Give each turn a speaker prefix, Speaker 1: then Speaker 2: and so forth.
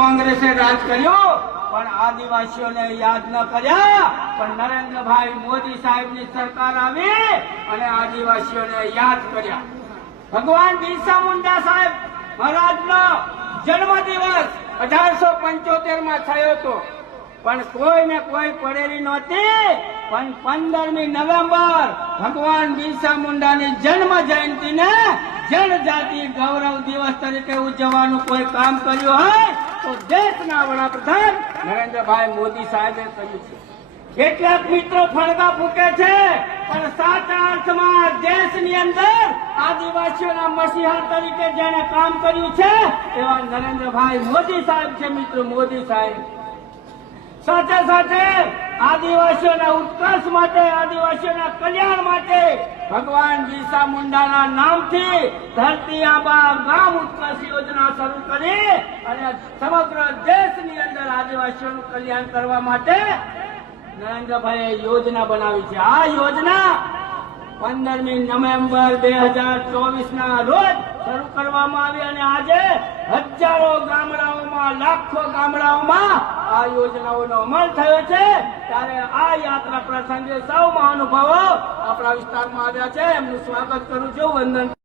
Speaker 1: કોંગ્રેસે રાજ કર્યો, પણ આદિવાસીઓને યાદ ન કર્યા. પણ નરેન્દ્રભાઈ મોદી સાહેબની સરકાર આવી અને આદિવાસીઓને યાદ કર્યા. ભગવાન બિરસા મુંડા સાહેબ મહારાજનો જન્મદિવસ અઢારસો પંચોતેરમાં થયો હતો. પણ કોઈને કોઈ પડેલી નહોતી, પણ પંદરમી નવેમ્બર ભગવાન બિરસા મુંડાની જન્મ જયંતિને જનજાતિ ગૌરવ દિવસ તરીકે ઉજવવાનું કોઈ કામ કર્યું હોય તો દેશના વડાપ્રધાન. નરેન્દ્રભાઈ મોદી સાહેબે કર્યું છે. કેટલાક મિત્રો ફળગા ફૂકે છે પણ સાચા અર્થમાં દેશની અંદર આદિવાસીઓના મસીહા તરીકે જેને કામ કર્યું છે એવા નરેન્દ્રભાઈ મોદી સાહેબ છે મિત્રો મોદી સાહેબ. સાથે સાથે આદિવાસીઓના ઉત્કર્ષ માટે, આદિવાસીઓના કલ્યાણ માટે ભગવાન બિરસા મુંડાના નામથી ધરતી આબા ગામ ઉત્કર્ષ યોજના શરૂ કરી અને સમગ્ર દેશની અંદર આદિવાસીઓનું કલ્યાણ કરવા માટે નરેન્દ્રભાઈએ યોજના બનાવી છે. આ યોજના પંદરમી નવેમ્બર બે હજાર ચોવીસ ના રોજ શરૂ કરવામાં આવી અને આજે હજારો ગામડાઓમાં, લાખો ગામડાઓમાં આ યોજનાઓનો અમલ થયો છે, ત્યારે આ યાત્રા પ્રસંગે સૌ મહાનુભાવો આપણા વિસ્તારમાં આવ્યા છે. એમનું સ્વાગત કરું છું. વંદન